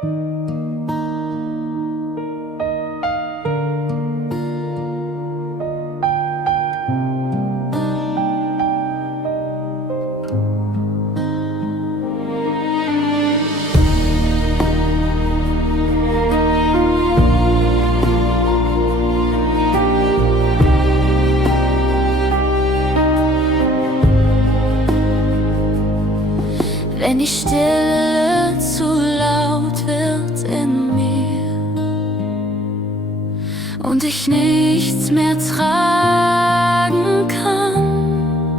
Wenn die Stille zu laut wird in mir und ich nichts mehr tragen kann,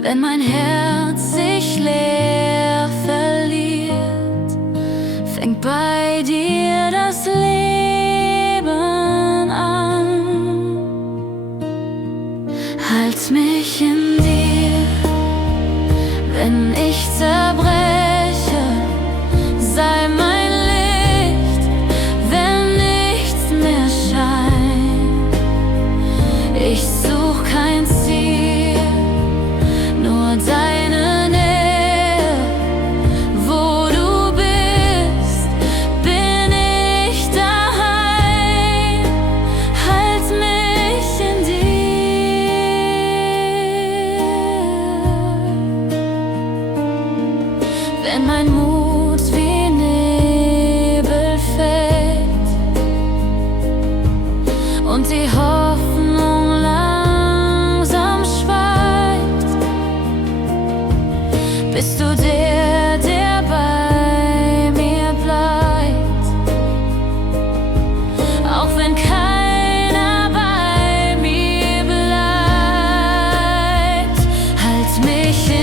wenn mein Herz sich leer verliert, fängt bei dir das Leben an. Halt mich in dir. Wenn ich zerbreche, sei mein Licht, wenn nichts mehr scheint. Ich such kein Ziel, nur deine Nähe. Wo du bist, bin ich daheim. Halt mich in dir. Wenn mein Mut wie Nebel fällt und die Hoffnung langsam schweigt, bist du der, der bei mir bleibt. Auch wenn keiner bei mir bleibt, halt mich in dir.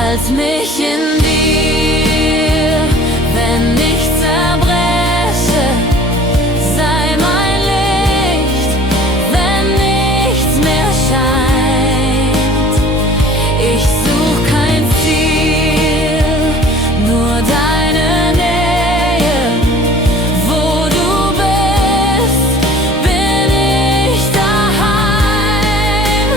Halt mich in dir, wenn ich zerbreche, sei mein Licht, wenn nichts mehr scheint. Ich such kein Ziel, nur deine Nähe. Wo du bist, bin ich daheim.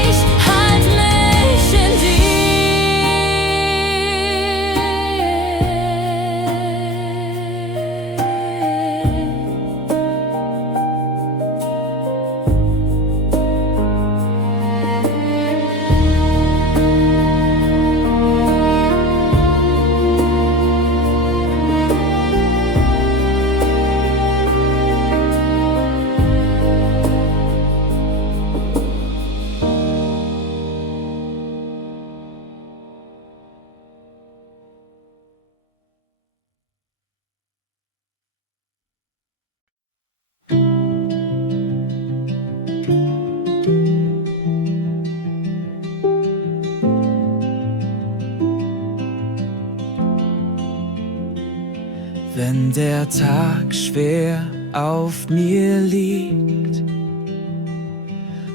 Halt mich in dir. Wenn der Tag schwer auf mir liegt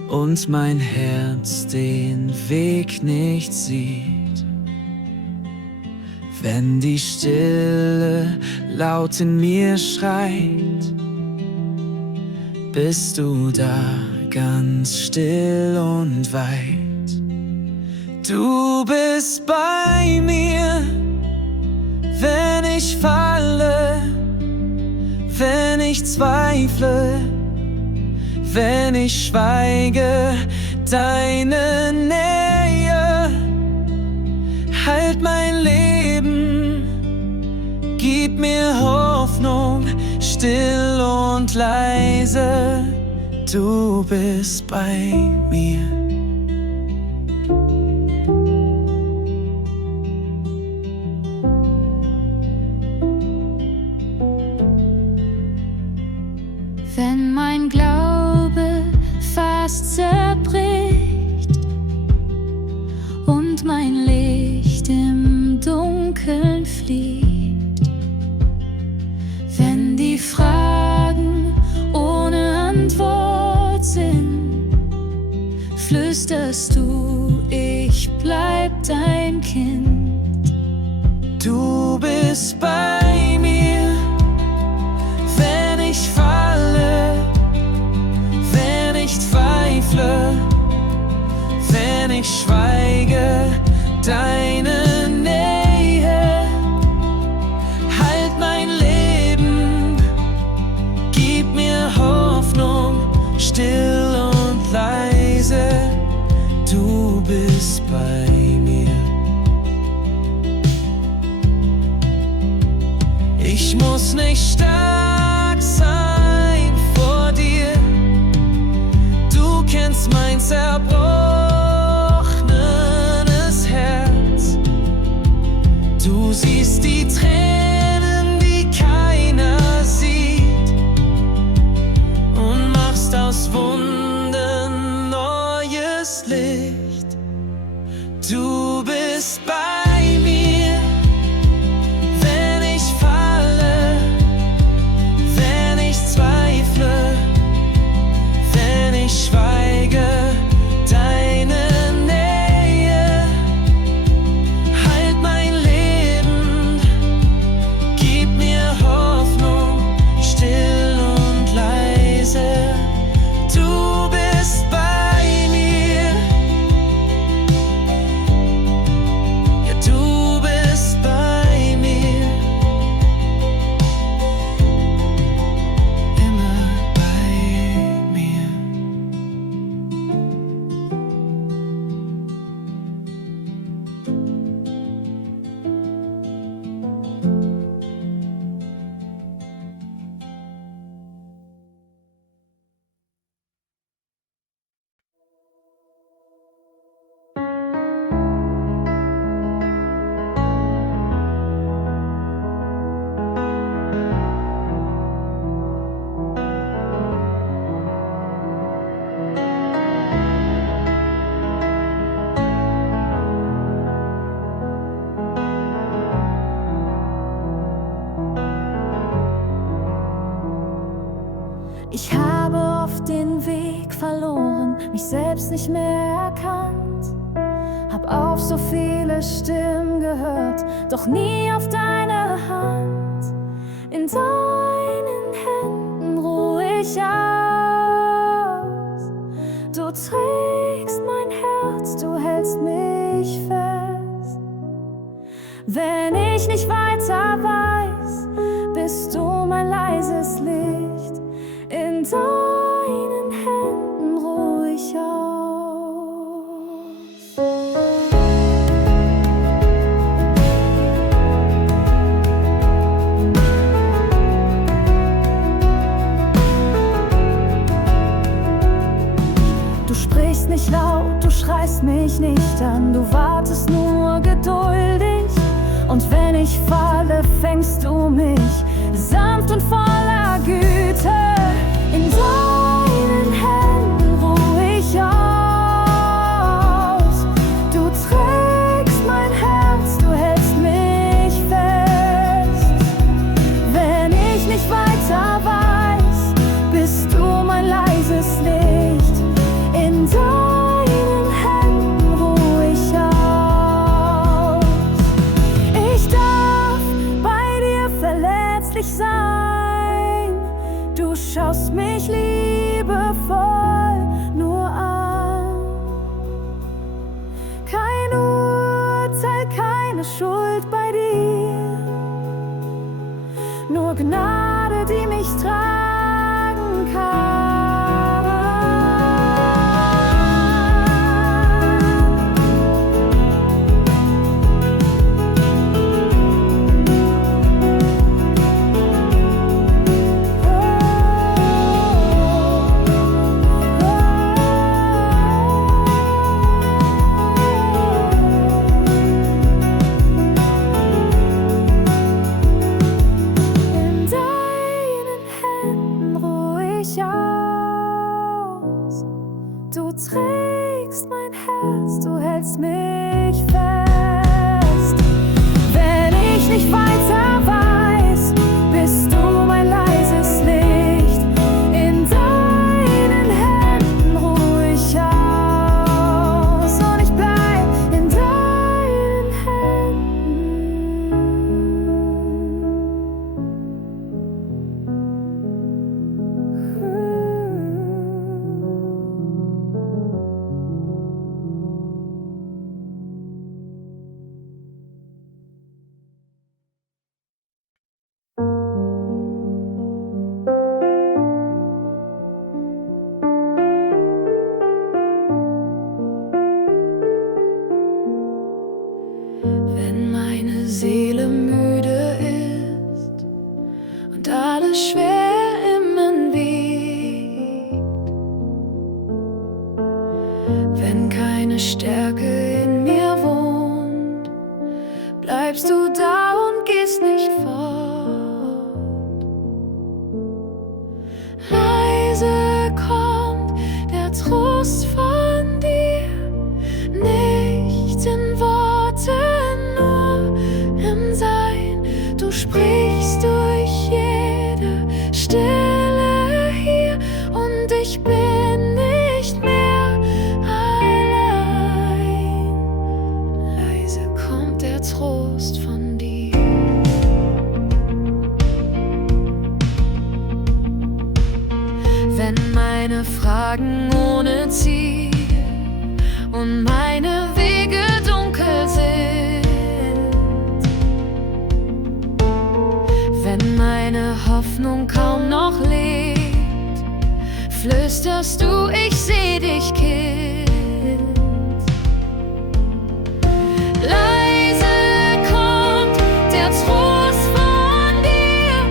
und mein Herz den Weg nicht sieht, wenn die Stille laut in mir schreit, bist du da, ganz still und weit. Du bist bei mir, wenn ich falle, wenn ich zweifle, wenn ich schweige. Deine Nähe heilt mein Leben, gib mir Hoffnung, still und leise. Du bist bei mir. Wenn mein Glaube fast zerbricht und mein Licht im Dunkeln fliegt, wenn die Fragen ohne Antwort sind, flüsterst du, ich bleib dein Kind. Du bist bei mir, wenn ich falle, wenn ich zweifle, wenn ich schweige. Deine Nähe heilt mein Leben, gib mir Hoffnung, still und leise. Du bist bei mir. Ich muss nicht stark sein vor dir. Du kennst mein zerbrochenes Herz. Du siehst die Tränen, die keiner sieht, und machst aus Wunden neues Licht. Du bist bei mir, wenn ich falle, wenn ich zweifle, wenn ich schweige. Deine Nähe heilt mein Leben, gib mir Hoffnung, still und leise. Du bist bei mir, ja, du bist bei mir, immer bei mir. Ich habe oft den Weg verloren, mich selbst nicht mehr erkannt. Hab auf so viele Stimmen gehört, doch nie auf deine Hand. In deinen Händen ruh ich aus. Du trägst mein Herz, du hältst mich fest. Wenn ich nicht weiter weiß, bist du mein leises Licht. In deinen Händen ruh ich aus. Du sprichst nicht laut, du schreist mich nicht an, du wartest nur geduldig. Und wenn ich falle, fängst du mich sanft und voller Güte. In deinen Händen ruh ich aus. Du trägst mein Herz, du hältst mich fest. Wenn ich nicht weiter weiß, bist du mein leises Licht. In deinen Händen ruh ich aus. Ich darf bei dir verletzlich sein. Du liebevoll nur an. Kein Urteil, keine Schuld bei dir, nur Gnade, die mich tragen kann. Du trägst mein Herz, du hältst mich fest. Wenn ich nicht weiter weiß, bist du mein leises Licht. In deinen Händen ruhe ich aus und ich bleib in deinen Wenn meine Seele müde ist und alles schwer im wiegt, wenn keine Stärke in mir wohnt, bleibst du da und gehst nicht fort. Leise kommt der Trost von dir, nicht in Worten, nur im Sein. Du sprichst durch jede Stille hier und ich bin nicht mehr allein. Leise kommt der Trost von dir. Wenn meine Fragen ohne Ziel und meine Wege dunkel sind, wenn meine Hoffnung kaum noch lebt, flüsterst du, ich seh dich, Kind. Leise kommt der Trost von dir,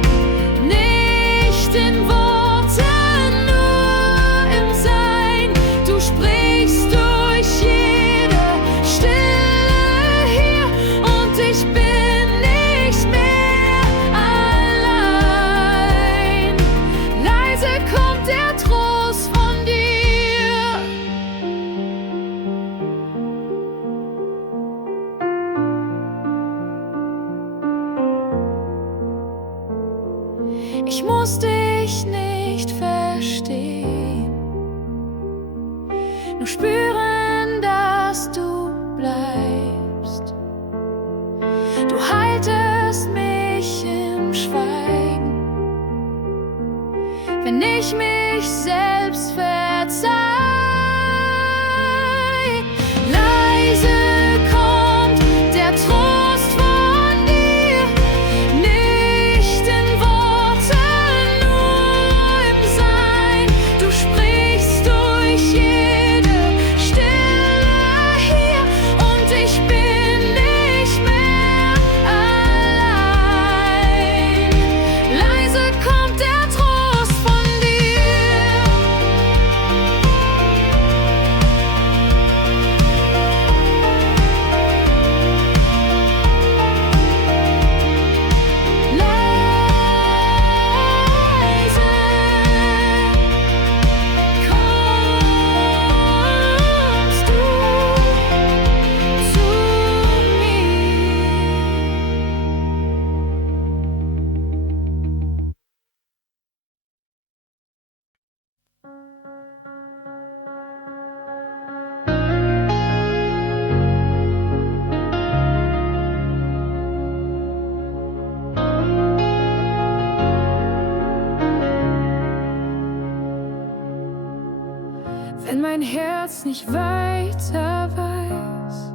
nicht in Worten, nur im Sein. Du sprichst durch jede Stille hier und ich bin nicht mehr allein. Leise kommt der Trost von dir. Ich muss dich nicht verstehen, nur spüren, dass du bleibst. Du haltest mich im Schweigen, wenn ich mich selbst verzeih. Leise kommt der Trost von dir, nicht in Worten, nur im Sein. Du sprichst durch jede Stille hier und ich bin nicht mehr allein. Leise kommt der Trost von dir. wenn mein Herz nicht weiter weiß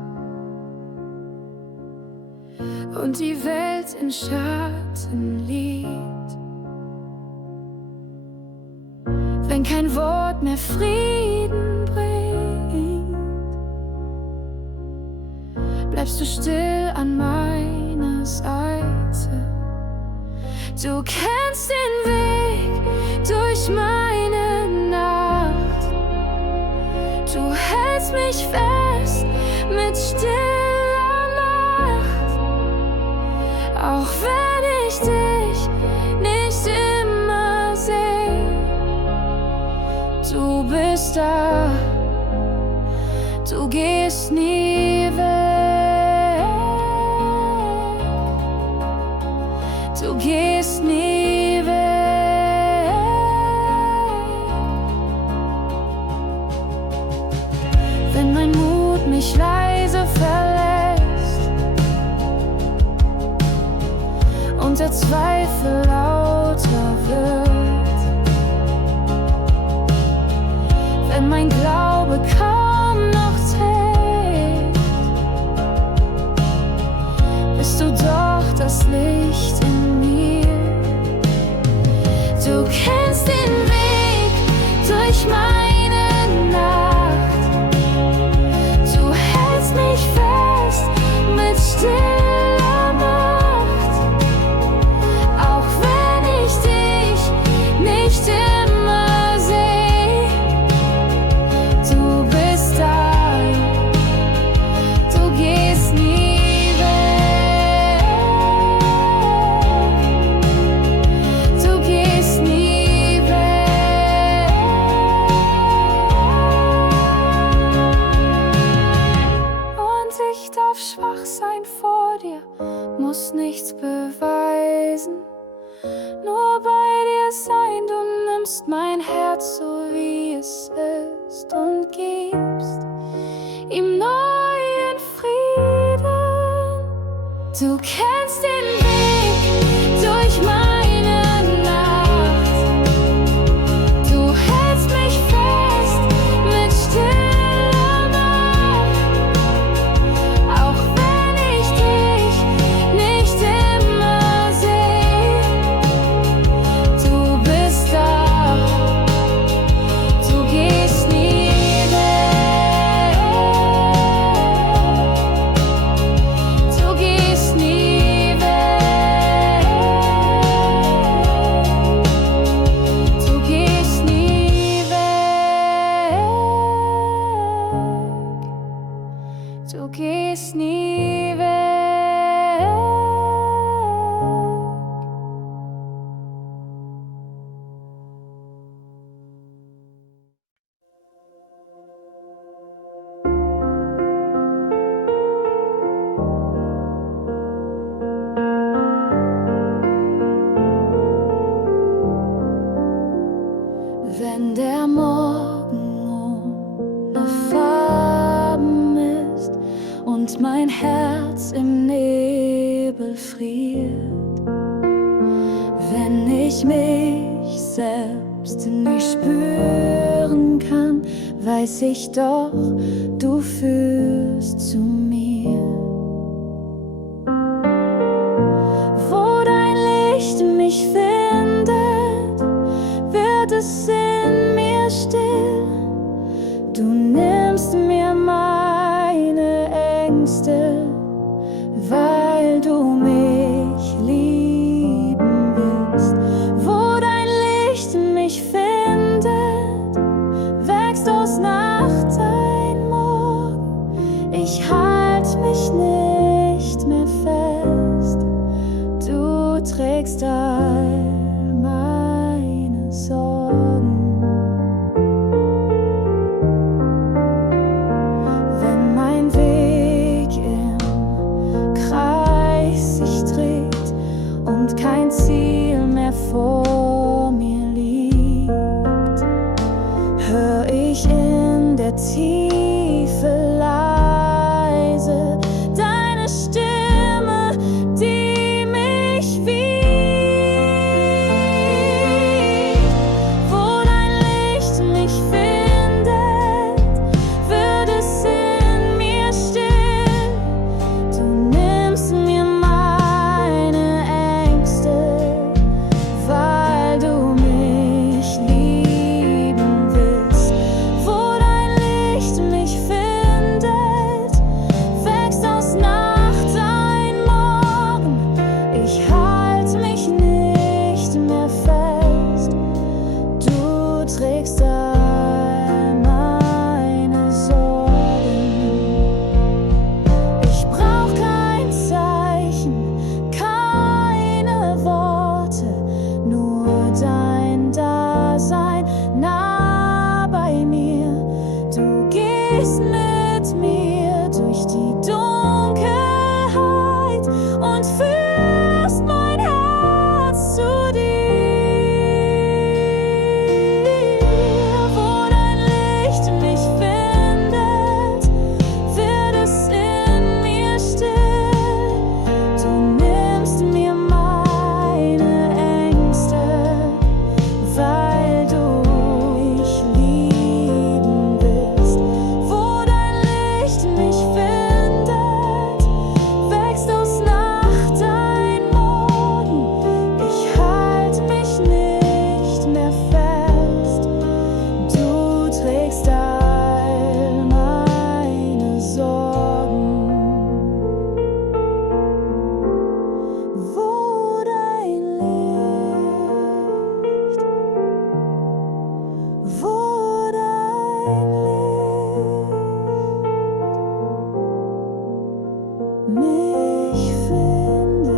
und die Welt in Schatten liegt, wenn kein Wort mehr Frieden bringt, bleibst du still an meiner Seite. Du kennst den Weg durch meine Nacht, du hältst mich fest mit stiller Macht, auch wenn ich dich nicht immer sehe. Du bist da, du gehst nie weg, du gehst nie weg. Wenn mein Mut mich leise verlässt und der Zweifel lauter wird, wenn mein Glaube kaum noch trägt, bist du doch das Licht in mir. Du kennst den Weg durch meine Nacht, du hältst mich fest mit stiller Macht, auch wenn ich dich nicht immer sehe. Du bist da, du gehst nie weg, du gehst nie weg. Und ich darf schwach sein vor dir, muss nichts beweisen, nur bei dir sein. Du nimmst mein Herz so wie es ist und gibst ihm neuen Frieden. Du kennst den Weg durch meine Nacht, du hältst mich fest mit stiller Macht, auch wenn ich dich nicht immer sehe. Du bist da, du gehst nie weg, du gehst nie weg, du gehst nie weg, du gehst nie weg. Wenn der Morgen ohne Farben ist und mein Herz im Nebel friert, wenn ich mich selbst nicht spüren kann, weiß ich doch, du führst zu mir. Wo dein Licht mich findet, wird es in mir still. Du nimmst mir meine Ängste, weil du mich lieben willst. Wo dein Licht mich findet, wächst aus Nacht ein Morgen. Ich halt mich nicht mehr fest, du trägst all meine Sorgen. trägst all meine Sorgen. Ich brauch kein Zeichen, keine Worte, nur dein Dasein nah bei mir. Du gehst mit mir durch die Dunkelheit und führst mein Herz zu dir. Wo dein Licht mich findet, wird es in mir still. Du nimmst mir meine Ängste, weil du mich lieben willst. Wo dein Licht mich findet, wächst aus Nacht ein Morgen. Ich halt mich nicht mehr fest. Du trägst all meine Sorgen. Wo dein Licht, wo dein Licht mich findet.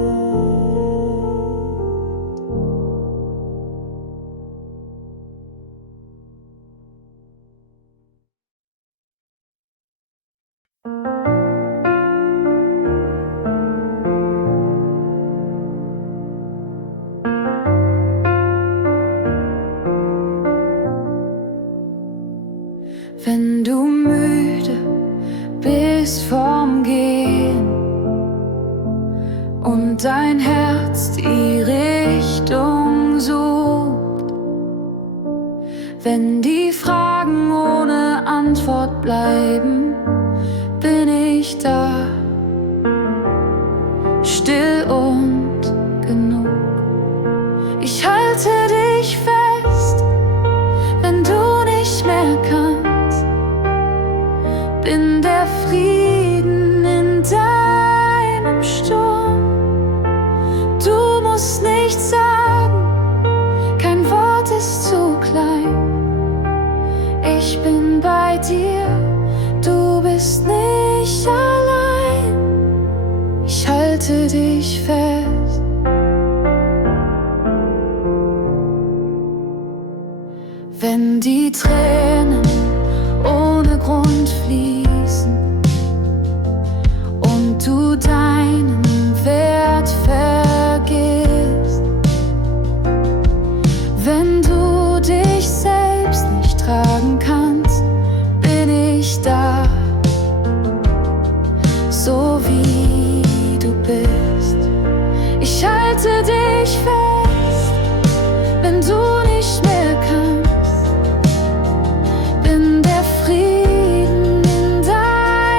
Wenn du müde bist vom Gehen und dein Herz die Richtung sucht, wenn die Fragen ohne Antwort bleiben, bin ich da, still und genug. Ich halte dich fest, wenn du nicht mehr kannst, bin der Frieden in deinem Sturm. Du musst nichts sagen, kein Wort ist zu klein. Ich bin bei dir, du bist nicht allein. Ich halte dich fest. Wenn die Tränen ohne Grund fließen und du deinen Wert vergisst, wenn du dich selbst nicht tragen kannst, bin ich da, so wie du bist. Ich halte dich fest, wenn du nicht mehr kannst, bin der Frieden in deinem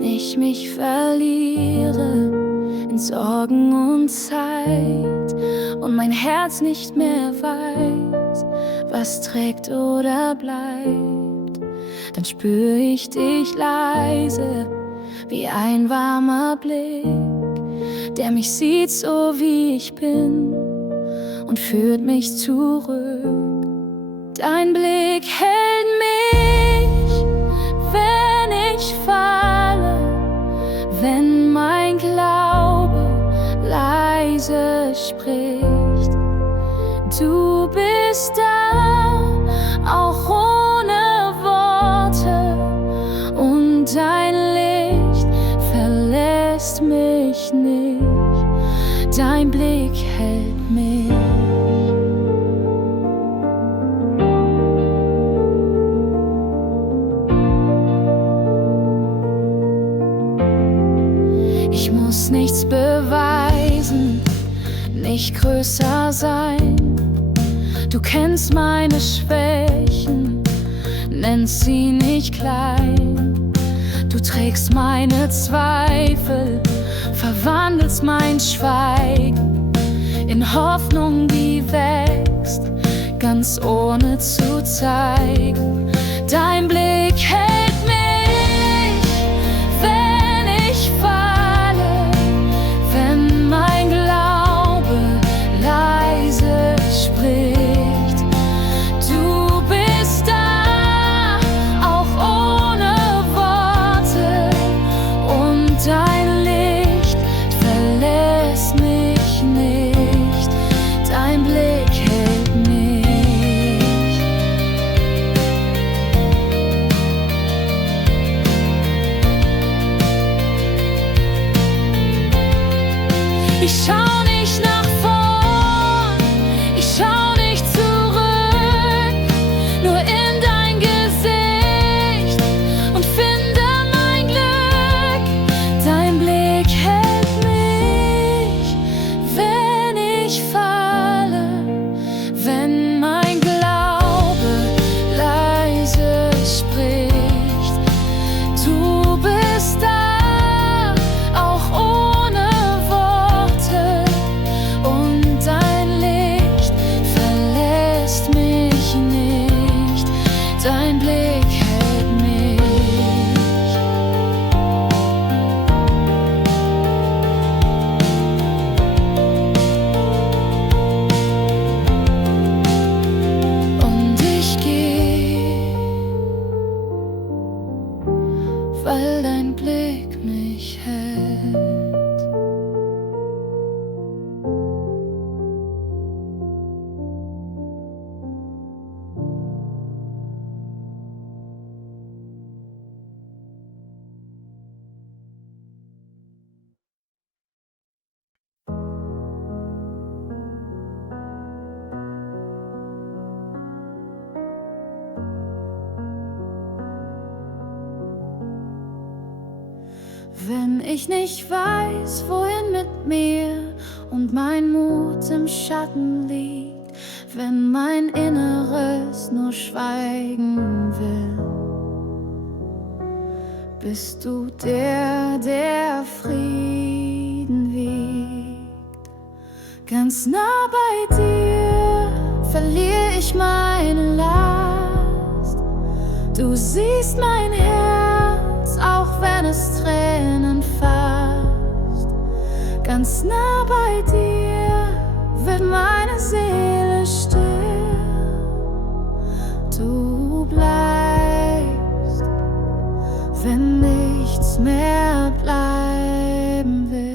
wenn ich mich verliere in Sorgen und Zeit und mein Herz nicht mehr weiß, was trägt oder bleibt, dann spür ich dich leise wie ein warmer Blick, der mich sieht so wie ich bin und führt mich zurück. Dein Blick hält mich, wenn ich falle, wenn mein Glaube leise spricht. Du bist da, auch ohne Worte, und dein Licht verlässt mich nicht. Dein Blick hält mich. Ich muss nichts beweisen, nicht größer sein. Du kennst meine Schwächen, nennst sie nicht klein. Du trägst meine Zweifel, verwandelst mein Schweigen in Hoffnung, die wächst, ganz ohne zu zeigen. Dein Blick hält mich, wenn ich falle, wenn mein Glaube leise spricht. Du bist da, auch ohne Worte, und dein Licht verlässt mich nicht. Dein Blick hält mich. Ich schau nicht nach vorn, ich schau nicht zurück, nur in dein Gesicht und finde mein Glück. Dein Blick hält mich, wenn ich falle, wenn mein Glaube leise spricht. Du bist da, auch ohne Worte, und dein Licht verlässt mich nicht. Dein Blick hält mich. Und ich geh, weil dein Blick mich hält. Wenn ich nicht weiß, wohin mit mir und mein Mut im Schatten liegt, wenn mein Inneres nur schweigen will, bist du der, der Frieden wiegt. Ganz nah bei dir verliere ich meine Last. Du siehst mein Herz, auch wenn es Tränen fasst. Ganz nah bei dir wird meine Seele still. Du bleibst, wenn nichts mehr bleiben will.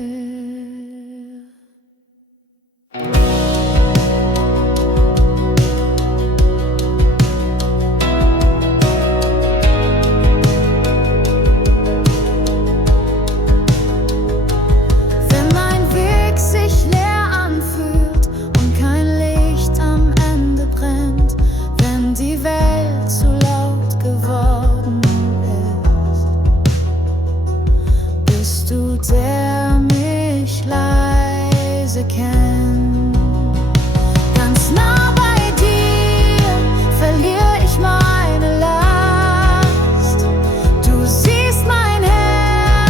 Wenn mein Weg sich leer anfühlt und kein Licht am Ende brennt, wenn die Welt zu laut geworden ist, bist du der mich leise kennt. Ganz nah bei dir verliere ich meine Last. Du siehst mein Herz,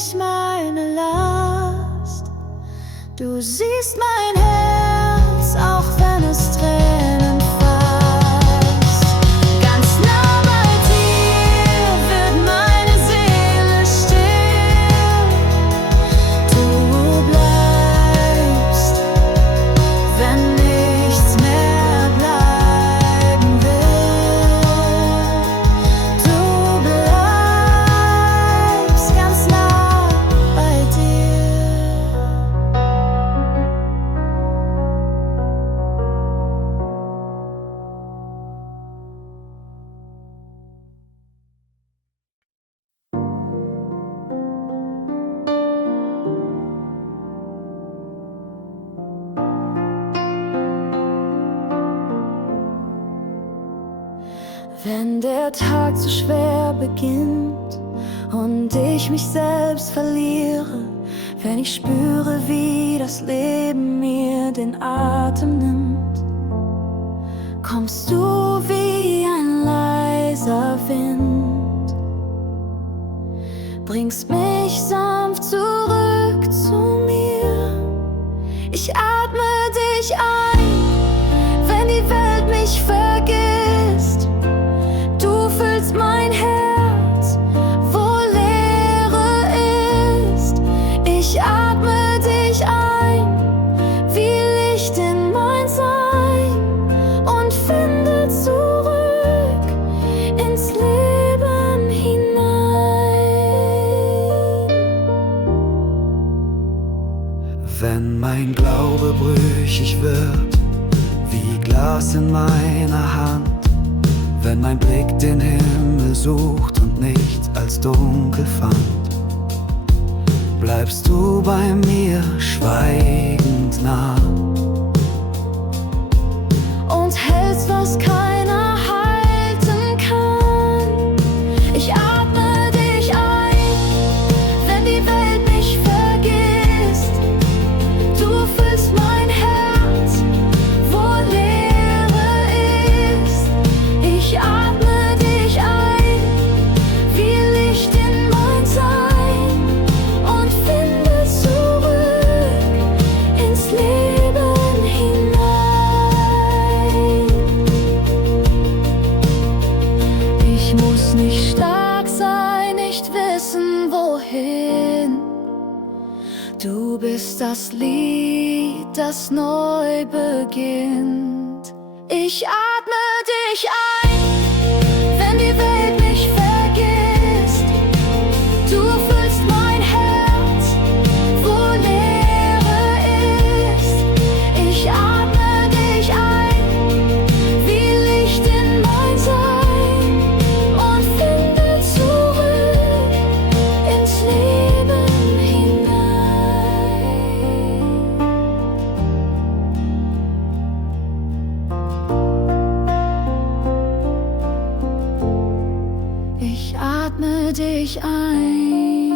nicht meine Last. Du siehst mein Herz, auch wenn es Tränen fasst. Ganz nah bei dir wird meine Seele still. Du bleibst, wenn nichts mehr bleiben will. Du bleibst ganz nah bei dir. Wenn der Tag zu schwer beginnt und ich mich selbst verliere, wenn ich spüre, wie das Leben mir den Atem nimmt, kommst du wie ein leiser Wind, bringst mich sanft zurück zu mir. Ich atme dich ein, wenn die Welt mich vergisst. Du füllst mein Herz, wo Leere ist. Ich atme dich ein, wie Licht in mein Sein, und finde zurück ins Leben hinein. Wenn mein Glaube brüchig wird, wie Glas in meiner Hand, wenn mein Blick den Himmel sucht und nichts als dunkel fand, bleibst du bei mir schweigend nah und hältst, was keiner halten kann. Ich atme dich ein, wenn die Welt mich vergisst. Du füllst mein Herz, wo Leere ist. Ich atme dich ein, wie Licht in mein Sein, und finde zurück ins Leben hinein. Ich muss nicht stark sein, nicht wissen wohin. Du bist das Lied, das neu beginnt. Ich atme dich ein, wenn die Welt mich vergisst. Du füllst mein Herz, wo Leere ist. Ich atme dich ein, wie Licht in mein Sein, und finde zurück ins Leben hinein. Ich atme dich ein,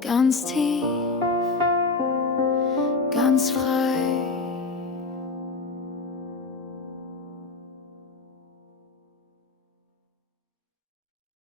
ganz tief, ganz frei.